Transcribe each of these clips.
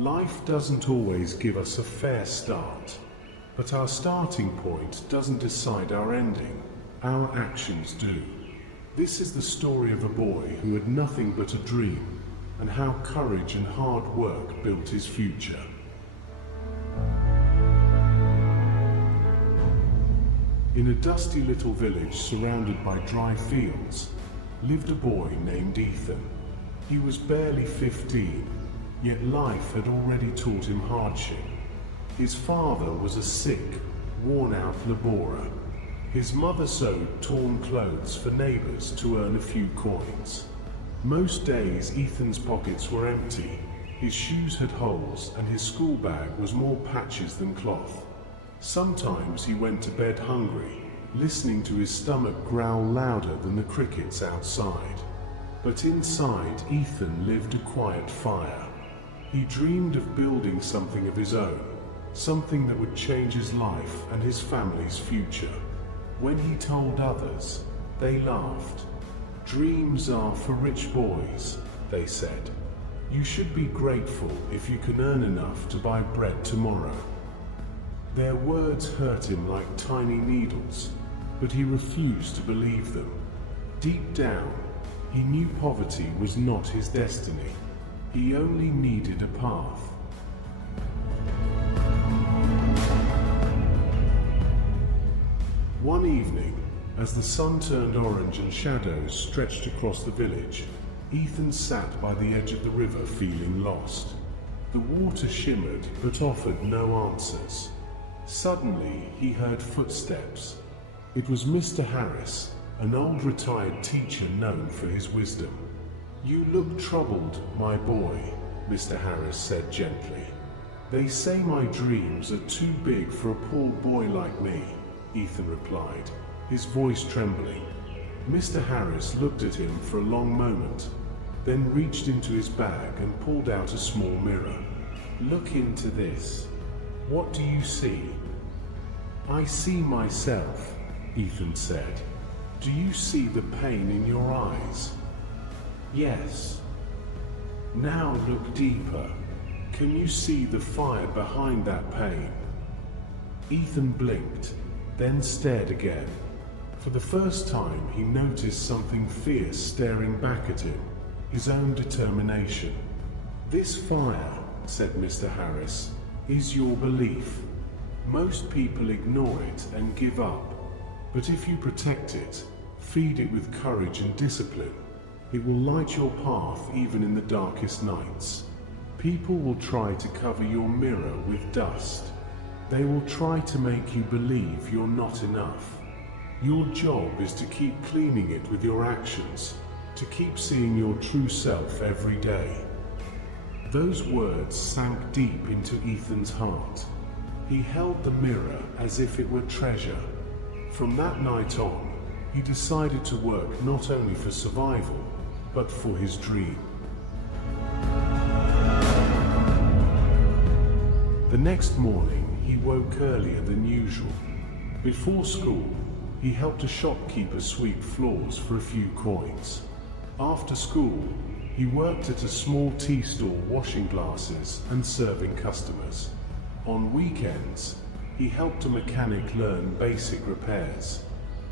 Life doesn't always give us a fair start, but our starting point doesn't decide our ending. Our actions do. This is the story of a boy who had nothing but a dream, and how courage and hard work built his future. In a dusty little village surrounded by dry fields, lived a boy named Ethan. He was barely 15, yet life had already taught him hardship. His father was a sick, worn-out laborer. His mother sewed torn clothes for neighbors to earn a few coins. Most days Ethan's pockets were empty, his shoes had holes, and his school bag was more patches than cloth. Sometimes he went to bed hungry, listening to his stomach growl louder than the crickets outside. But inside Ethan lived a quiet fire. He dreamed of building something of his own, something that would change his life and his family's future. When he told others, they laughed. "Dreams are for rich boys," they said. "You should be grateful if you can earn enough to buy bread tomorrow." Their words hurt him like tiny needles, but he refused to believe them. Deep down, he knew poverty was not his destiny. He only needed a path. One evening, as the sun turned orange and shadows stretched across the village, Ethan sat by the edge of the river feeling lost. The water shimmered but offered no answers. Suddenly, he heard footsteps. It was Mr. Harris, an old retired teacher known for his wisdom. "You look troubled, my boy," Mr. Harris said gently. "They say my dreams are too big for a poor boy like me," Ethan replied, his voice trembling. Mr. Harris looked at him for a long moment, then reached into his bag and pulled out a small mirror. "Look into this. What do you see?" "I see myself," Ethan said. "Do you see the pain in your eyes?" "Yes." "Now look deeper. Can you see the fire behind that pain?" Ethan blinked, then stared again. For the first time, he noticed something fierce staring back at him, his own determination. "This fire," said Mr. Harris, "is your belief. Most people ignore it and give up. But if you protect it, feed it with courage and discipline, it will light your path even in the darkest nights. People will try to cover your mirror with dust. They will try to make you believe you're not enough. Your job is to keep cleaning it with your actions, to keep seeing your true self every day." Those words sank deep into Ethan's heart. He held the mirror as if it were treasure. From that night on, he decided to work not only for survival, but for his dream. The next morning, he woke earlier than usual. Before school, he helped a shopkeeper sweep floors for a few coins. After school, he worked at a small tea stall washing glasses and serving customers. On weekends, he helped a mechanic learn basic repairs.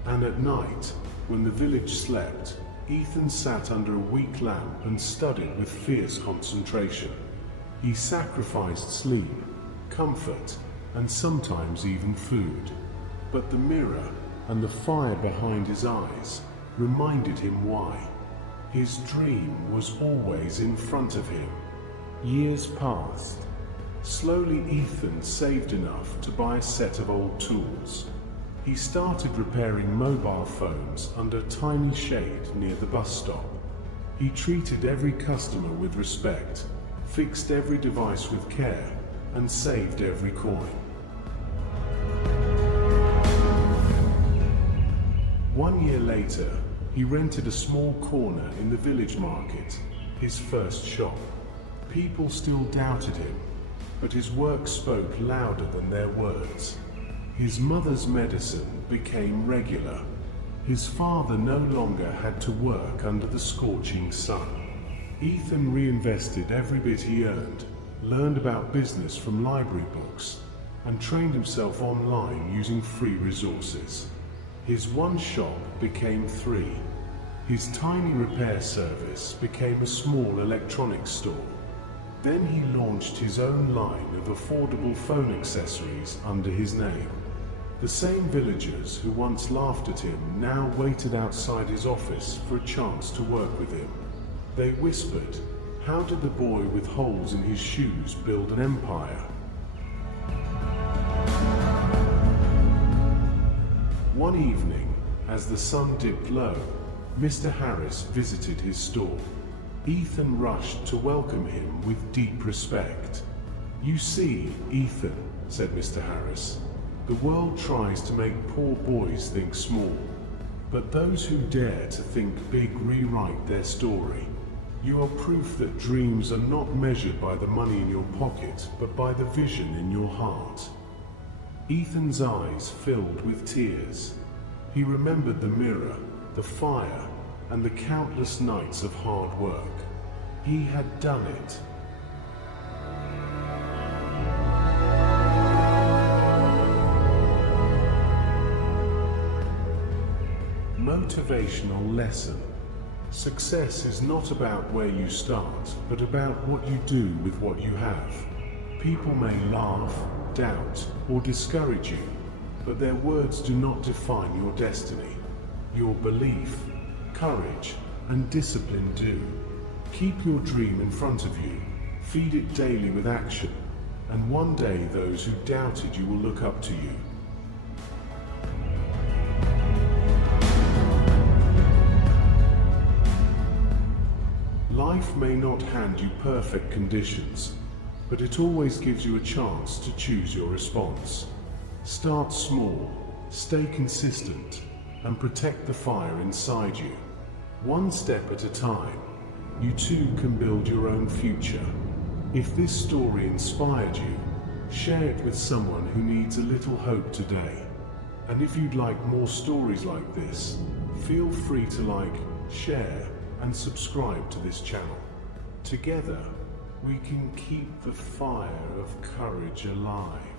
And at night, when the village slept, Ethan sat under a weak lamp and studied with fierce concentration. He sacrificed sleep, comfort, and sometimes even food. But the mirror and the fire behind his eyes reminded him why. His dream was always in front of him. Years passed. Slowly, Ethan saved enough to buy a set of old tools. He started repairing mobile phones under a tiny shade near the bus stop. He treated every customer with respect, fixed every device with care, and saved every coin. One year later, he rented a small corner in the village market, his first shop. People still doubted him, but his work spoke louder than their words. His mother's medicine became regular. His father no longer had to work under the scorching sun. Ethan reinvested every bit he earned, learned about business from library books, and trained himself online using free resources. His one shop became three. His tiny repair service became a small electronics store. Then he launched his own line of affordable phone accessories under his name. The same villagers who once laughed at him now waited outside his office for a chance to work with him. They whispered, "How did the boy with holes in his shoes build an empire?" One evening, as the sun dipped low, Mr. Harris visited his store. Ethan rushed to welcome him with deep respect. "You see, Ethan," said Mr. Harris, "the world tries to make poor boys think small, but those who dare to think big rewrite their story. You are proof that dreams are not measured by the money in your pocket, but by the vision in your heart." Ethan's eyes filled with tears. He remembered the mirror, the fire, and the countless nights of hard work. He had done it. Motivational lesson. Success is not about where you start, but about what you do with what you have. People may laugh, doubt, or discourage you, but their words do not define your destiny. Your belief, courage, and discipline do. Keep your dream in front of you, feed it daily with action, and one day those who doubted you will look up to you. Life may not hand you perfect conditions, but it always gives you a chance to choose your response. Start small, stay consistent, and protect the fire inside you. One step at a time, you too can build your own future. If this story inspired you, share it with someone who needs a little hope today. And if you'd like more stories like this, feel free to like, share, and subscribe to this channel. Together, we can keep the fire of courage alive.